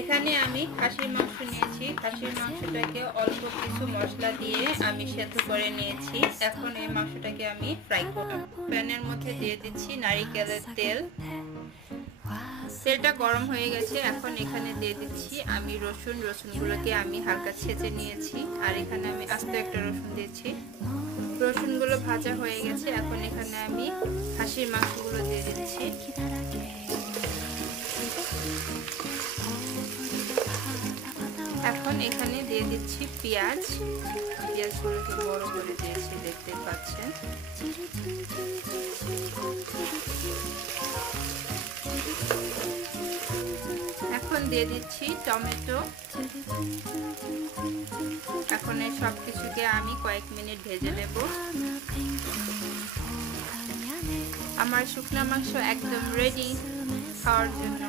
এখানে আমি খাসির মাংস নিয়েছি। খাসির মাংসটাকে অল্প কিছু মশলা দিয়ে আমি সেদ্ধ করে নিয়েছি। এখন এই মাংসটাকে আমি ফ্রাই করব। প্যানের মধ্যে দিয়ে দিচ্ছি নারিকেলের তেল। তেলটা গরম হয়ে গেছে। এখন এখানে দিয়ে দিচ্ছি আমি রসুনগুলোকে আমি হালকা ছেঁচে নিয়েছি। আর এখানে আমি আস্ত একটা রসুন দিয়েছি। রসুনগুলো ভাজা হয়ে গেছে। এখন এখানে আমি খাসির মাংসগুলো দিয়ে দিচ্ছি। এখন এখানে দিয়ে দিচ্ছি পেঁয়াজগুলোকে বড় করে দিয়েছি, দেখতে পাচ্ছেন। এখন দিয়ে দিচ্ছি টমেটো। এখন এই সব কিছুকে আমি কয়েক মিনিট ভেজে নেব। আমার শুকনো মাংস একদম রেডি খাওয়ার জন্য।